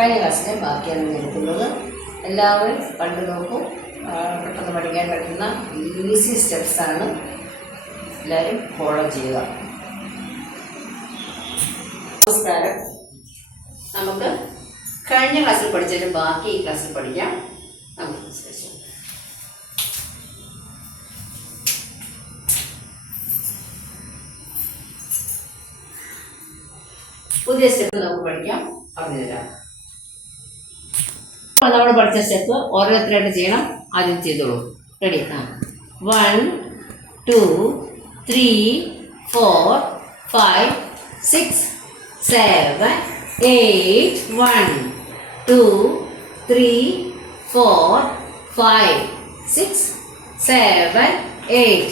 കഴിഞ്ഞ ക്ലാസ്സിലെ ബാക്കിയാണ് എടുക്കുന്നത്. എല്ലാവരും കണ്ടു നോക്കും. പെട്ടെന്ന് പഠിക്കാൻ പറ്റുന്ന ഈസി സ്റ്റെപ്സാണ്. എല്ലാവരും ഫോളോ ചെയ്യുക. നമസ്കാരം. നമുക്ക് കഴിഞ്ഞ ക്ലാസ്സിൽ പഠിച്ചതിന് ബാക്കി ഈ ക്ലാസ്സിൽ പഠിക്കാം. നമുക്ക് പുതിയ സ്റ്റെപ്പ് നമുക്ക് പഠിക്കാം. പറഞ്ഞു തരാം. നമ്മൾ പഠിച്ച സ്റ്റെപ്പ് ഓരോരുത്തരായിട്ട് ചെയ്യണം. ആദ്യം ചെയ്തോളൂ. റെഡി? 1 2 3 4 5 6 7 8 1 2 3 4 5 6 7 8.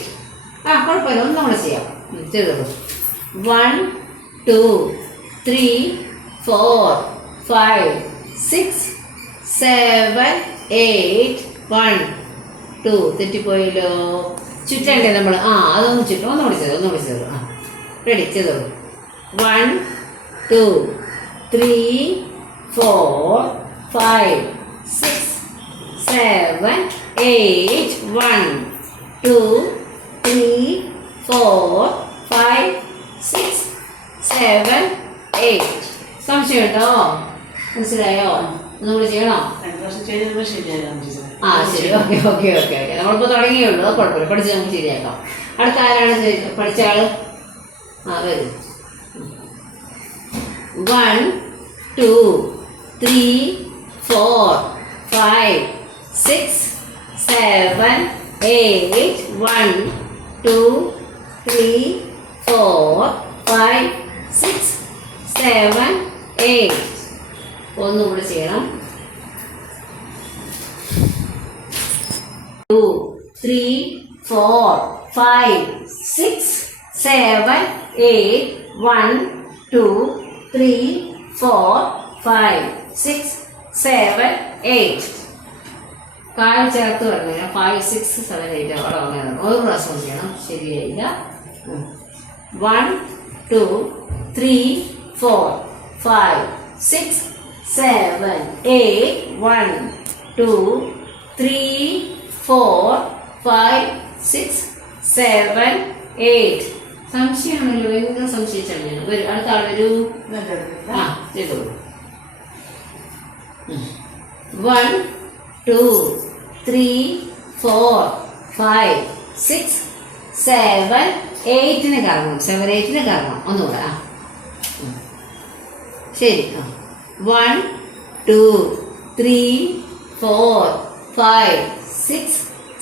കുഴപ്പമില്ല, ഒന്നും കൂടെ ചെയ്യാം. ചെയ്തോളൂ. 1 2 3 4 5 6 7 8 1 2. തെറ്റിപ്പോയല്ലോ. ചുറ്റണ്ടേ നമ്മൾ? അതൊന്ന് ചുറ്റും. ഒന്നുകൂടി ചെയ്തു. റെഡി? ചെയ്തോളൂ. 1 2 3 4 5 6 7 8 1 2 3 4 5 6 7 8. സംശയം കേട്ടോ? മനസ്സിലായോ? ഒന്നുകൂടി ചെയ്യണോ? ശരി. ഓക്കെ. നമ്മളിപ്പോൾ തുടങ്ങിയുള്ളൂ. അത് കുഴപ്പമില്ല. പഠിച്ച് നമുക്ക് ശരിയാക്കാം. അടുത്ത ആരാണ് പഠിച്ച ആള്? വരും. 1 2 3 4 5 6 7 8 1 2 3 4 5 6 7 8. ഒന്നുകൂടി ചെയ്യണം. 2 3 4 5 6 7 8 1 2 3 4 5 6 7 8. കാൽ ചേർത്ത് പറഞ്ഞ 5 6 7 8 അവിടെ വന്നു. ഒരു പ്രാവശ്യം ചെയ്യണം. ശരിയായില്ല. 1 2 3 4 5 6 7 8 1 2 3 4 5 6 7 8. സംശയമാണല്ലോ. എന്താ സംശയിച്ചാണ് ഞാൻ? അടുത്ത ആൾ വരൂ. ചെയ്തോളൂ. 1 2 3 4 5 6 7 8 കറങ്ങും. 7 8 കറങ്ങും. ഒന്നുകൂടെ. ശരി. 1 2 3 4 5 6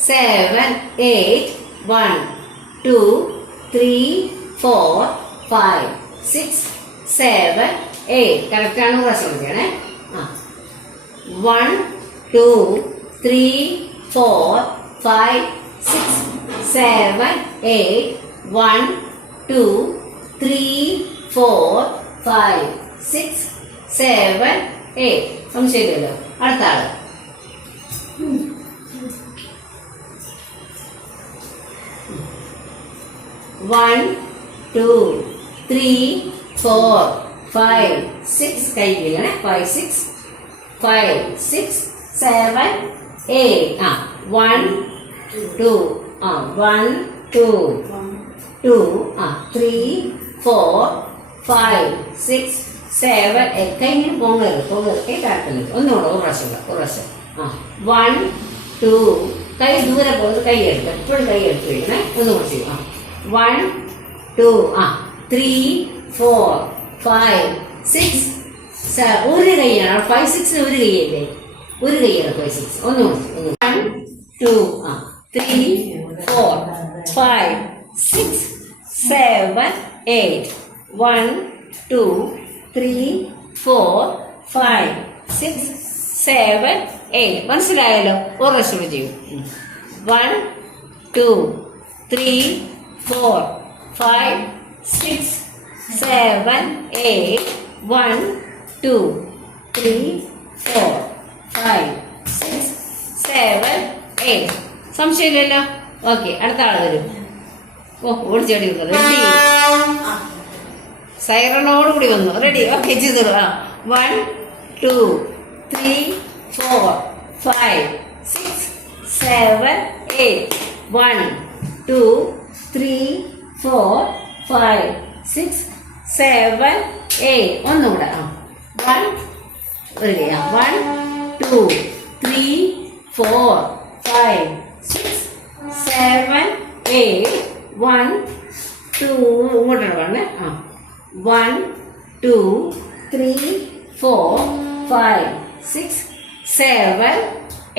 7 8 1 2 3 4 5 6 7 8. കറക്റ്റാണ്. പ്രാവശ്യം ചെയ്യണേ. 1 2 3 4 5 6 7 8 1 2 3 4 5 6 7 8. സംശയമില്ലല്ലോ. അടുത്ത ആള്. 1 2 3 4 5 6. കഴിക്കില്ലേ? 5 6 5 6 7 8. 1 2 1 2 2 3 4 5 6 7 8. കൈ ഇങ്ങനെ പൊങ്ങരുത്. കാട്ടില്ല. ഒന്നുകൂടെ. ഒരു പ്രാവശ്യം. 1 2. കൈ ദൂരെ പോകുന്നത്. കൈ എടുക്കുക. എപ്പോഴും കൈ എടുത്ത് വയ്ക്കണേ. ഒന്നുകൂടെ ചെയ്യും. 1 2 3 4 5 6 7. ഒരു കൈയാണ്. 5 6 ഒരു കൈയല്ലേ? ഒരു കൈയാണ് 5 6. ഒന്നുകൂടെ. 1 2 3 4 5 6 7 8 1 2 3 4 5 6 7 8. മനസ്സിലായല്ലോ? ഒരു പ്രാവശ്യം ചെയ്യും. 1 2 3 4 5 6 7 8 1 2 3 4 5 6 7 8. സംശയമില്ലല്ലോ? ഓക്കെ. അടുത്ത ആൾ വരും. ഓടിച്ചോടി വന്നു. റെഡി? സൈറണോട് കൂടി വന്നു. റെഡി? ഓക്കെ. ചെയ്തോളൂ. 1 2, 3, 4, 5, 6, 7, 8. 1, 2, 3, 4, 5, 6, 7, 8. ഒന്നുകൂടെ 1, 2, 3, 4, 5, 6, 7, 8. 1, 2 ഇങ്ങോട്ടാണ് പറഞ്ഞേ 1, 2, 3, 4, 5, 6, 7,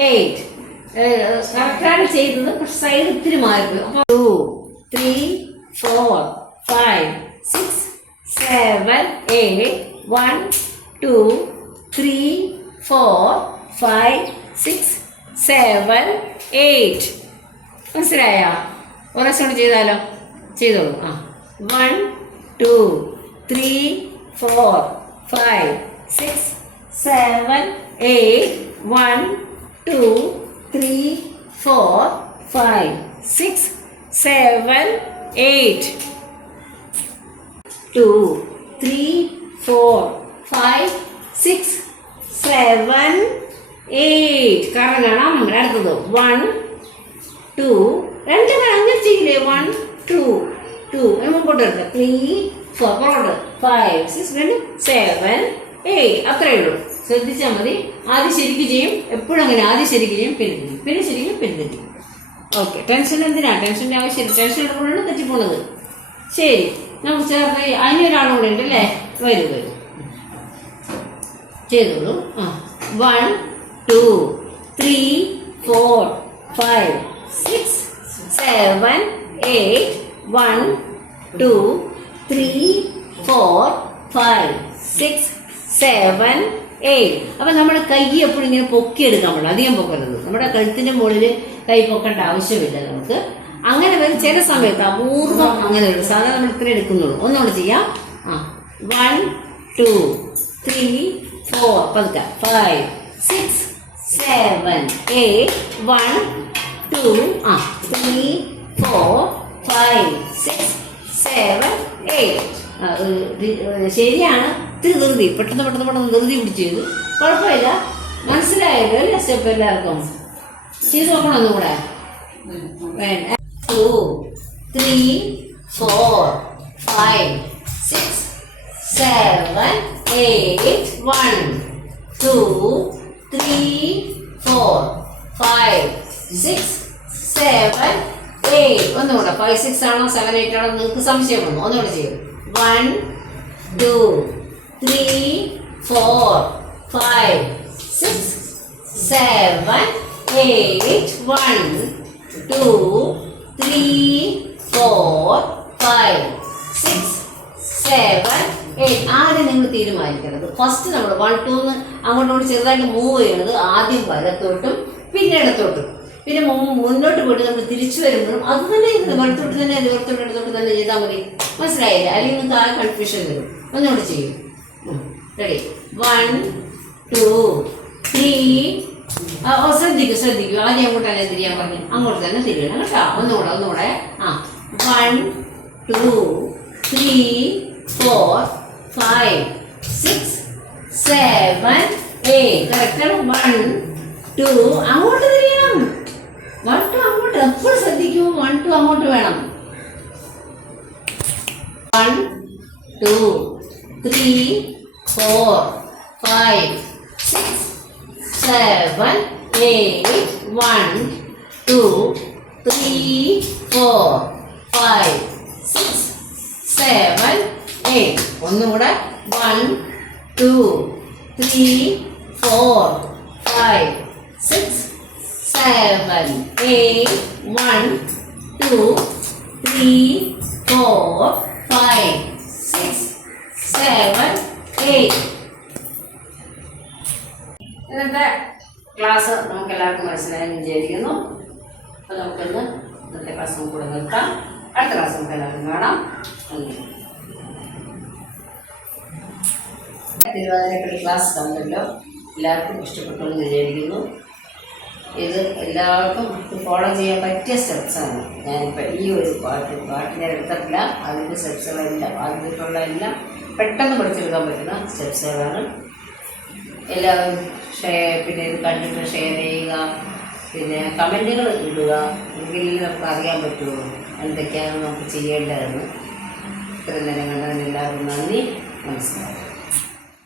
8. കറക്റ്റാണ് ചെയ്തത്. പക്ഷെ സൈഡ് ഇത്തിരി മാറിപ്പോയി. അപ്പോൾ 2, 3, 4, 5, 6, 7, 8. 1, 2, 3, 4, 5, 6, 7, 8. മനസ്സിലായോ? ഒരാശം ചെയ്താലോ? ചെയ്തോളൂ. 1, 2, 3, 4, 5, 6, 7, 8. 1, 2, 3, 4, 5, 6, 7, 8. 2, 3, 4, 5, 6, 7, 8. കറങ്ങണം. അടുത്തത് 1, 2. രണ്ട് അങ്ങനെ ചെയ്യില്ലേ? 1, 2, 2 മുമ്പോട്ട് എടുക്കുക. 3, 4 5, 6, 7, 8. അത്രയേ ഉള്ളൂ. ശ്രദ്ധിച്ചാൽ മതി. ആദ്യം ശരിക്കും ചെയ്യും. എപ്പോഴും അങ്ങനെ ആദ്യം ശരിക്കും ചെയ്യും, പിന്നെ ശരിക്കും പിന്നെ. ഓക്കെ. ടെൻഷൻ എന്തിനാ? ടെൻഷൻ്റെ ആവശ്യമില്ല. ടെൻഷൻ എടുക്കുമ്പോഴാണ് തെറ്റിപ്പോണത്. ശരി, നമുക്ക് ചേർത്ത് അതിനൊരാളും കൂടെ ഉണ്ട് അല്ലേ? വരൂ ചെയ്തോളൂ. 1, 2, 3, 4, 5, 6, 7, 8. 1, 2, 3, 4, 5, 6, 7, 8. അപ്പം നമ്മുടെ കൈ എപ്പോഴും ഇങ്ങനെ പൊക്കിയെടുക്കാൻ പാടില്ല. അധികം പൊക്കരുത്. നമ്മുടെ കഴുത്തിൻ്റെ മുകളിൽ കൈ പൊക്കേണ്ട ആവശ്യമില്ല നമുക്ക്. അങ്ങനെ വരും ചില സമയത്ത് അപൂർവം അങ്ങനെ വരും. സാധാരണ നമ്മൾ ഇത്ര എടുക്കുന്നുള്ളൂ. ഒന്നുകൂടെ ചെയ്യാം. 1, 2, 3, 4 പതുക്കെ 5, 6, 7, 8. 1, 2, 3, 4, 5, 6, 7, 8. ശരിയാണ്. ഇത്തിരി ധൃതി, പെട്ടെന്ന് ധൃതി പിടിച്ചു ചെയ്തു. കുഴപ്പമില്ല. മനസ്സിലായല്ലോ അല്ലേ? സ്റ്റെപ്പ് എല്ലാവർക്കും ചെയ്ത് നോക്കണം. ഒന്നുകൂടെ 2, 3, 4, 5, 6, 7, 8. 1, 2, 3, 4, 5, 6, 7, 8. ഒന്നുകൂടെ 5, 6 ആണോ 7, 8 ആണോ നിങ്ങൾക്ക് സംശയം വന്നു. ഒന്നുകൂടെ ചെയ്യും. 1, 2, 3, 4, 5, 6, 7, 8. 1, 2, 3, 4, 5, 6, 7, 8. ആദ്യം നിങ്ങൾ തീരുമാനിക്കുന്നത്. ഫസ്റ്റ് നമ്മൾ 1, 2 അങ്ങോട്ടോട്ട് ചെറുതായിട്ട് മൂവ് ചെയ്യണത് ആദ്യം വലത്തോട്ടും പിന്നെ ഇടത്തോട്ടും. പിന്നെ മുന്നോട്ട് പോയിട്ട് നമ്മൾ തിരിച്ചു വരുമ്പോഴും അത് തന്നെ വലത്തോട്ട് തന്നെ ഇടത്തോട്ട് തന്നെ ചെയ്താൽ മതി. മനസ്സിലായില്ല? അല്ലെങ്കിൽ നിങ്ങൾക്ക് ആ കൺഫ്യൂഷൻ വരും. ഒന്നുകൂടെ ചെയ്യും. റെഡി? 1, 2, 3. ശ്രദ്ധിക്കൂ. ആദ്യം അങ്ങോട്ടല്ലേ തിരിയാൻ പറഞ്ഞു. അങ്ങോട്ട് തന്നെ തിരിയണം കേട്ടോ. ഒന്നുകൂടെ 1, 2, 3, 4, 5, 6, 7, 8. കറക്റ്റാണ്. 1, 2 അങ്ങോട്ട് തിരിയണം. 1, 2 അങ്ങോട്ട് എപ്പോഴും ശ്രദ്ധിക്കൂ. 1, 2 അങ്ങോട്ട് വേണം. 1, 2, 3, 4, 5, 6, 7, 8. 1, 2, 3, 4, 5, 6, 7, 8. ഒന്നുകൂടെ 1, 2, 3, 4, 5, 6, 7, 8. 1, 2, 3, 4, 5, 6, 7, 8. ഇന്നത്തെ ക്ലാസ് നമുക്ക് എല്ലാവർക്കും മനസ്സിലായെന്ന് വിചാരിക്കുന്നു. അപ്പോൾ നമുക്കൊന്ന് ഇന്നത്തെ ക്ലാസ് നമുക്ക് കൂടെ നിർത്താം. അടുത്ത ക്ലാസ് നമുക്ക് എല്ലാവർക്കും കാണാം. തിരുവാതിരക്കളി ക്ലാസ് കണ്ടല്ലോ. എല്ലാവർക്കും ഇഷ്ടപ്പെട്ടു എന്ന് വിചാരിക്കുന്നു. ഇത് എല്ലാവർക്കും ഫോളോ ചെയ്യാൻ പറ്റിയ സ്റ്റെപ്സാണ്. ഞാനിപ്പോൾ ഈ ഒരു പാട്ടിനെ എടുത്തിട്ടില്ല. അതിൻ്റെ സ്റ്റെപ്സുകളെല്ലാം ആദ്യമായിട്ടുള്ള എല്ലാം പെട്ടെന്ന് പഠിച്ചെടുക്കാൻ പറ്റുന്ന സ്റ്റെപ്സുകളാണ്. എല്ലാവരും പിന്നെ ഇത് കണ്ടിട്ട് ഷെയർ ചെയ്യുക, പിന്നെ കമൻറ്റുകൾ ഇടുക. എങ്കിൽ നമുക്ക് അറിയാൻ പറ്റുമോ എന്തൊക്കെയാണ് നമുക്ക് ചെയ്യേണ്ടതെന്ന്. ഇത്രയും നേരം കണ്ടതിന് എല്ലാവർക്കും നന്ദി. നമസ്കാരം.